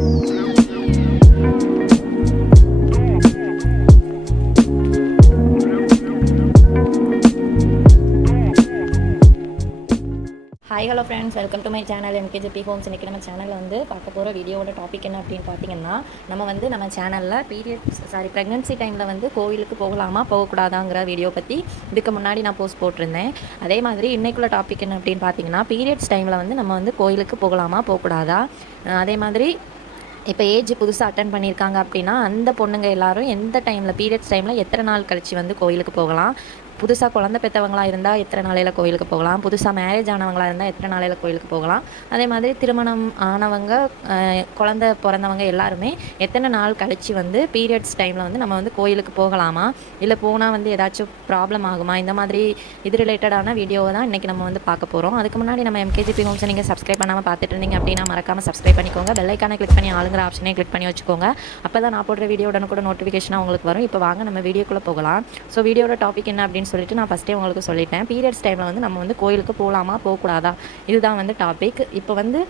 Hi hello friends welcome to my channel MKGP homes இன்றைக்கி நம்ம சேனலில் வந்து பார்க்க போகிற வீடியோவோட டாபிக் என்ன அப்படின்னு பார்த்தீங்கன்னா நம்ம வந்து நம்ம சேனலில் பீரியட்ஸ் சாரி ப்ரெக்னன்சி டைமில் வந்து கோவிலுக்கு போகலாமா போகக்கூடாதாங்கிற வீடியோ பற்றி இதுக்கு முன்னாடி நான் போஸ்ட் போட்டிருந்தேன். அதே மாதிரி இன்றைக்குள்ள டாபிக் என்ன அப்படின்னு பார்த்தீங்கன்னா பீரியட்ஸ் டைமில் வந்து நம்ம வந்து கோயிலுக்கு போகலாமா போகக்கூடாதா? அதே மாதிரி இப்போ ஏஜ் புதுசாக அட்டன் பண்ணியிருக்காங்க அப்படின்னா அந்த பொண்ணுங்க எல்லாரும் எந்த டைமில் பீரியட்ஸ் டைமில் எத்தனை நாள் கழிச்சு வந்து கோயிலுக்கு போகலாம்? புதுசாக குழந்தை பெற்றவங்களா இருந்தால் எத்தனை நாளையில் கோயிலுக்கு போகலாம்? புதுசாக மேரேஜ் ஆனவங்களா இருந்தால் எத்தனை நாளையில் கோயிலுக்கு போகலாம்? அதே மாதிரி திருமணம் ஆனவங்க குழந்த குழந்தை பிறந்தவங்க எல்லாருமே எத்தனை நாள் கழித்து வந்து பீரியட்ஸ் டைமில் வந்து நம்ம வந்து கோயிலுக்கு போகலாமா? இல்லை போனால் வந்து ஏதாச்சும் ப்ராப்ளம் ஆகுமா? இந்த மாதிரி இது ரிலேட்டடான வீடியோவை தான் இன்றைக்கி நம்ம வந்து பார்க்க போகிறோம் அதுக்கு முன்னாடி நம்ம எம்கேஜிபி ஹோம்ஸை நீங்கள் சப்ஸ்கிரைப் பண்ணாமல் பார்த்துட்டு இருந்தீங்க அப்படின்னா மறக்காமல் சப்ஸ்கிரைப் பண்ணிக்கோங்க. பெல்லைக்கான கிளிக் பண்ணி ஆளுங்கிற ஆப்ஷனே கிளிக் பண்ணி வச்சுக்கோங்க. அப்போ தான் நான் போடுற வீடியோ கூட நோட்டிஃபிகேஷனாக உங்களுக்கு வரும். இப்போ வாங்க நம்ம வீடியோக்குள்ளே போகலாம். ஸோ வீடியோட டாபிக் என்ன அப்படின்னு சொல்லிட்டு நான் ஃபஸ்ட்டே உங்களுக்கு சொல்லிட்டேன். பீரியட்ஸ் டைமில் வந்து நம்ம வந்து கோயிலுக்கு போகலாமா போகக்கூடாதா? இதுதான் வந்து டாபிக் இப்போ வந்து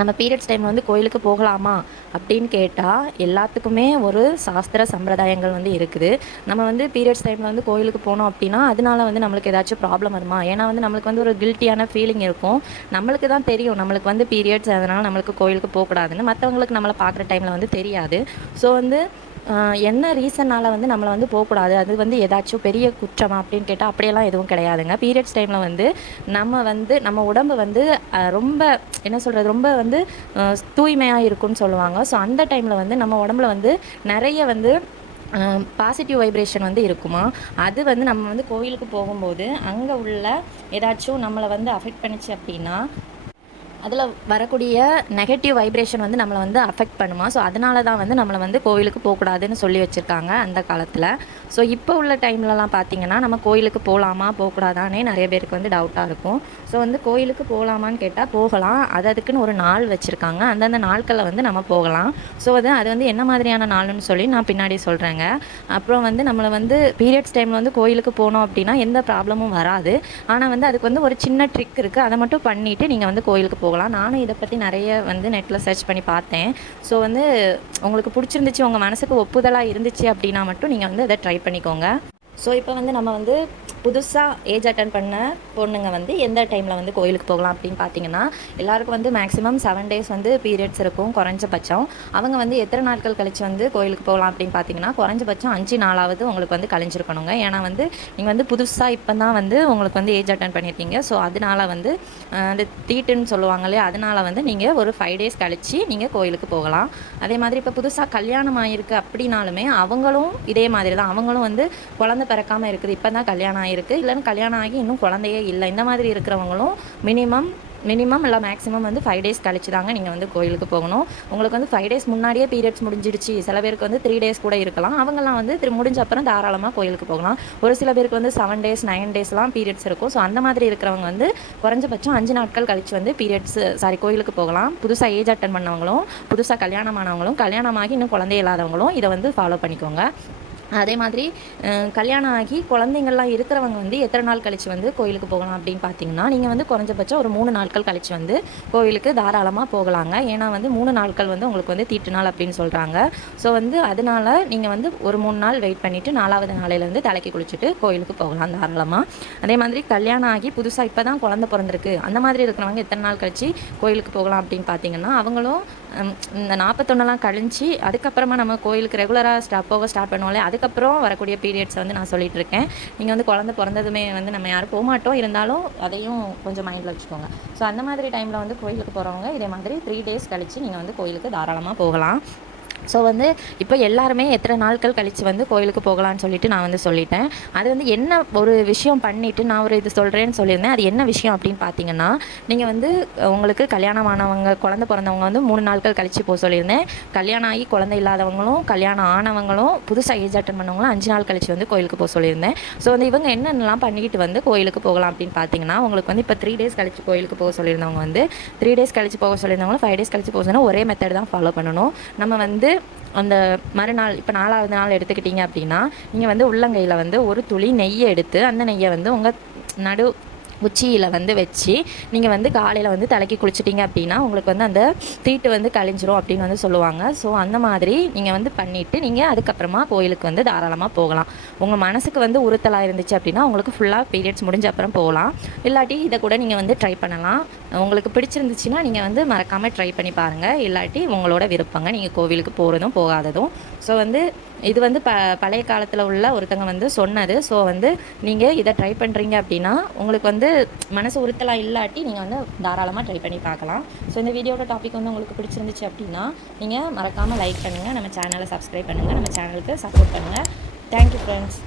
நம்ம பீரியட்ஸ் டைமில் வந்து கோயிலுக்கு போகலாமா அப்படின்னு கேட்டால் எல்லாத்துக்குமே ஒரு சாஸ்திர சம்பிரதாயங்கள் வந்து இருக்குது. நம்ம வந்து பீரியட்ஸ் டைமில் வந்து கோயிலுக்கு போனோம் அப்படின்னா அதனால வந்து நம்மளுக்கு ஏதாச்சும் ப்ராப்ளம் வருமா? ஏன்னா வந்து நம்மளுக்கு வந்து ஒரு கில்ட்டியான ஃபீலிங் இருக்கும். நம்மளுக்கு தான் தெரியும். நம்மளுக்கு வந்து பீரியட்ஸ் அதனால் நம்மளுக்கு கோயிலுக்கு போகக்கூடாதுன்னு. மற்றவங்களுக்கு நம்மளை பார்க்குற டைமில் வந்து தெரியாது. ஸோ வந்து என்ன ரீசனால் வந்து நம்மளை வந்து போகக்கூடாது? அது வந்து ஏதாச்சும் பெரிய குற்றமா அப்படின்னு கேட்டால் அப்படியெல்லாம் எதுவும் கிடையாதுங்க. பீரியட்ஸ் டைமில் வந்து நம்ம வந்து நம்ம உடம்பு வந்து ரொம்ப என்ன சொல்கிறது ரொம்ப வந்து தூய்மையாக இருக்கும்னு சொல்லுவாங்க. ஸோ அந்த டைமில் வந்து நம்ம உடம்புல வந்து நிறைய வந்து பாசிட்டிவ் வைப்ரேஷன் வந்து இருக்குமா? அது வந்து நம்ம வந்து கோவிலுக்கு போகும்போது அங்கே உள்ள ஏதாச்சும் நம்மளை வந்து அஃபெக்ட் பண்ணிச்சு அப்படின்னா அதில் வரக்கூடிய நெகட்டிவ் வைப்ரேஷன் வந்து நம்மளை வந்து அஃபெக்ட் பண்ணுமா? ஸோ அதனால தான் வந்து நம்மளை வந்து கோவிலுக்கு போகக்கூடாதுன்னு சொல்லி வச்சுருக்காங்க அந்த காலத்தில். ஸோ இப்போ உள்ள டைம்லலாம் பார்த்தீங்கன்னா நம்ம கோயிலுக்கு போகலாமா போகக்கூடாதானே நிறைய பேருக்கு வந்து டவுட்டாக இருக்கும். ஸோ வந்து கோயிலுக்கு போகலாமான்னு கேட்டால் போகலாம். அது அதுக்குன்னு ஒரு நாள் வச்சுருக்காங்க. அந்தந்த நாட்களில் வந்து நம்ம போகலாம். ஸோ அது அது வந்து என்ன மாதிரியான நாள்னு சொல்லி நான் பின்னாடி சொல்கிறேங்க அப்புறம் வந்து நம்மளை வந்து பீரியட்ஸ் டைமில் வந்து கோயிலுக்கு போனோம் அப்படின்னா எந்த ப்ராப்ளமும் வராது. ஆனால் வந்து அதுக்கு வந்து ஒரு சின்ன ட்ரிக் இருக்குது அதை மட்டும் பண்ணிவிட்டு நீங்கள் வந்து கோயிலுக்கு போகலாம். நானும் இதை பற்றி நிறைய வந்து நெட்டில் சர்ச் பண்ணி பார்த்தேன். ஸோ வந்து உங்களுக்கு பிடிச்சிருந்துச்சு உங்கள் மனசுக்கு ஒப்புதலாக இருந்துச்சு அப்படின்னா மட்டும் நீங்கள் வந்து அதை ட்ரை பண்ணிக்கோங்க. ஸோ இப்போ வந்து நம்ம வந்து புதுசாக ஏஜ் அட்டன் பண்ண பொண்ணுங்க வந்து எந்த டைமில் வந்து கோயிலுக்கு போகலாம் அப்படின்னு பார்த்தீங்கன்னா எல்லாருக்கும் வந்து மேக்ஸிமம் செவன் டேஸ் வந்து பீரியட்ஸ் இருக்கும் குறைஞ்சபட்சம். அவங்க வந்து எத்தனை நாட்கள் கழிச்சு வந்து கோயிலுக்கு போகலாம் அப்படின்னு பார்த்தீங்கன்னா குறைஞ்சபட்சம் அஞ்சு நாளாவது உங்களுக்கு வந்து கழிஞ்சிருக்கணுங்க. ஏன்னா வந்து நீங்கள் வந்து புதுசாக இப்போ தான் வந்து உங்களுக்கு வந்து ஏஜ் அட்டன் பண்ணியிருக்கீங்க ஸோ அதனால வந்து அந்த தீட்டுன்னு சொல்லுவாங்க இல்லையா அதனால வந்து நீங்கள் ஒரு ஃபைவ் டேஸ் கழிச்சு நீங்கள் கோயிலுக்கு போகலாம். அதே மாதிரி இப்போ புதுசாக கல்யாணம் ஆகிருக்கு அப்படின்னாலுமே அவங்களும் இதே மாதிரி தான் அவங்களும் வந்து குழந்தை பிறக்காம இருக்குது இப்போ தான் கல்யாணம் ஆகிருக்கு இல்லைன்னு கல்யாணம் ஆகி இன்னும் குழந்தையே இல்லை. இந்த மாதிரி இருக்கிறவங்களும் மினிமம் மினிமம் இல்லை மேக்ஸிமம் வந்து ஃபைவ் டேஸ் கழிச்சு தாங்க நீங்கள் வந்து கோயிலுக்கு போகணும். உங்களுக்கு வந்து ஃபைவ் டேஸ் முன்னாடியே பீரியட்ஸ் முடிஞ்சிடுச்சு. சில பேருக்கு வந்து த்ரீ டேஸ் கூட இருக்கலாம். அவங்கெல்லாம் வந்து திரு முடிஞ்ச அப்புறம் தாராளமாக கோயிலுக்கு போகலாம். ஒரு சில பேருக்கு வந்து செவன் டேஸ் நைன் டேஸ்லாம் பீரியட்ஸ் இருக்கும். ஸோ அந்த மாதிரி இருக்கிறவங்க வந்து குறைஞ்சபட்சம் அஞ்சு நாட்கள் கழிச்சு வந்து பீரியட்ஸ் சாரி கோயிலுக்கு போகலாம். புதுசாக ஏஜ் அட்டன் பண்ணவங்களும் புதுசாக கல்யாணம் ஆனவங்களும் கல்யாணமாகி இன்னும் குழந்தை இல்லாதவங்களும் இதை வந்து ஃபாலோ பண்ணிக்கோங்க. அதே மாதிரி கல்யாணம் ஆகி குழந்தைங்கள்லாம் இருக்கிறவங்க வந்து எத்தனை நாள் கழிச்சு வந்து கோயிலுக்கு போகலாம் அப்படின்னு பார்த்தீங்கன்னா நீங்கள் வந்து குறைஞ்சபட்சம் ஒரு மூணு நாட்கள் கழிச்சு வந்து கோயிலுக்கு தாராளமாக போகலாங்க. ஏன்னா வந்து மூணு நாட்கள் வந்து உங்களுக்கு வந்து தீட்டு நாள் அப்படின்னு சொல்கிறாங்க ஸோ வந்து அதனால நீங்கள் வந்து ஒரு மூணு நாள் வெயிட் பண்ணிவிட்டு நாலாவது நாளையிலேருந்து வந்து தலைக்கு குளிச்சுட்டு கோயிலுக்கு போகலாம் தாராளமாக அதே மாதிரி கல்யாணம் ஆகி புதுசாக இப்போ தான் குழந்தை பிறந்திருக்கு. அந்த மாதிரி இருக்கிறவங்க எத்தனை நாள் கழிச்சு கோயிலுக்கு போகலாம் அப்படின்னு பார்த்தீங்கன்னா அவங்களும் இந்த நாற்பத்தொன்னெல்லாம் கழிஞ்சு அதுக்கப்புறமா நம்ம கோயிலுக்கு ரெகுலராக ஸ்டாப் போக ஸ்டார்ட் பண்ணுவோம்ல அதுக்கப்புறம் வரக்கூடிய பீரியட்ஸ் வந்து நான் சொல்லிட்டு இருக்கேன் நீங்கள் வந்து குழந்தை பிறந்ததுமே வந்து நம்ம யாரும் போக மாட்டோம் இருந்தாலும் அதையும் கொஞ்சம் மைண்டில் வச்சுக்கோங்க. ஸோ அந்த மாதிரி டைமில் வந்து கோயிலுக்கு போகிறவங்க இதே மாதிரி த்ரீ டேஸ் கழித்து நீங்கள் வந்து கோயிலுக்கு தாராளமாக போகலாம். ஸோ வந்து இப்போ எல்லாருமே எத்தனை நாட்கள் கழித்து வந்து கோயிலுக்கு போகலான்னு சொல்லிட்டு நான் வந்து சொல்லிட்டேன். அது வந்து என்ன ஒரு விஷயம் பண்ணிவிட்டு நான் ஒரு இது சொல்கிறேன்னு சொல்லியிருந்தேன். அது என்ன விஷயம் அப்படின்னு பார்த்தீங்கன்னா நீங்கள் வந்து உங்களுக்கு கல்யாணம் ஆனவங்க குழந்தை பிறந்தவங்க வந்து மூணு நாட்கள் கழித்து போக சொல்லியிருந்தேன். கல்யாணம் ஆகி குழந்தை இல்லாதவங்களும் கல்யாணம் ஆனவங்களும் புதுசாக ஏஜ் அட்டன் பண்ணவங்களும் அஞ்சு நாள் கழித்து வந்து கோயிலுக்கு போக சொல்லியிருந்தேன். ஸோ வந்து இவங்க என்னென்னலாம் பண்ணிக்கிட்டு வந்து கோயிலுக்கு போகலாம் அப்படின்னு பார்த்தீங்கன்னா உங்களுக்கு வந்து இப்போ த்ரீ டேஸ் கழித்து கோயிலுக்கு போக சொல்லியிருந்தவங்க வந்து த்ரீ டேஸ் கழித்து போக சொல்லியிருந்தவங்களும் ஃபைவ் டேஸ் கழித்து போக சொன்னால் ஒரே மெத்தட் தான் ஃபாலோ பண்ணணும். நம்ம வந்து அந்த மறுநாள் இப்போ நாலாவது நாள் எடுத்துக்கிட்டிங்க அப்படின்னா நீங்கள் வந்து உள்ளங்கையில் வந்து ஒரு துளி நெய்யை எடுத்து அந்த நெய்யை வந்து உங்கள் நடு உச்சியில் வந்து வச்சு நீங்கள் வந்து காலையில் வந்து தலைக்கு குளிச்சிட்டிங்க அப்படின்னா உங்களுக்கு வந்து அந்த தீட்டு வந்து கழிஞ்சிரும் அப்படின்னு வந்து சொல்லுவாங்க. ஸோ அந்த மாதிரி நீங்கள் வந்து பண்ணிவிட்டு நீங்கள் அதுக்கப்புறமா கோயிலுக்கு வந்து தாராளமாக போகலாம். உங்கள் மனசுக்கு வந்து உறுத்தலாக இருந்துச்சு அப்படின்னா உங்களுக்கு ஃபுல்லாக பீரியட்ஸ் முடிஞ்ச அப்புறம் போகலாம். இல்லாட்டி இதை கூட நீங்கள் வந்து ட்ரை பண்ணலாம். உங்களுக்கு பிடிச்சிருந்துச்சுன்னா நீங்கள் வந்து மறக்காமல் ட்ரை பண்ணி பாருங்கள் இல்லாட்டி உங்களோட விருப்பங்க நீங்கள் கோவிலுக்கு போகிறதும் போகாததும். ஸோ வந்து இது வந்து ப பழைய காலத்தில் உள்ள ஒருத்தங்க வந்து சொன்னது. ஸோ வந்து நீங்கள் இதை ட்ரை பண்ணுறீங்க அப்படின்னா உங்களுக்கு வந்து வந்து மனசு உறுத்தலாக இல்லாட்டி நீங்கள் வந்து தாராளமாக ட்ரை பண்ணி பார்க்கலாம். ஸோ இந்த வீடியோட டாபிக் வந்து உங்களுக்கு பிடிச்சிருந்துச்சு அப்படின்னா நீங்கள் மறக்காமல் லைக் பண்ணுங்கள் நம்ம சேனலை சப்ஸ்கிரைப் பண்ணுங்கள் நம்ம சேனலுக்கு சப்போர்ட் பண்ணுங்கள் தேங்க்யூ ஃப்ரெண்ட்ஸ்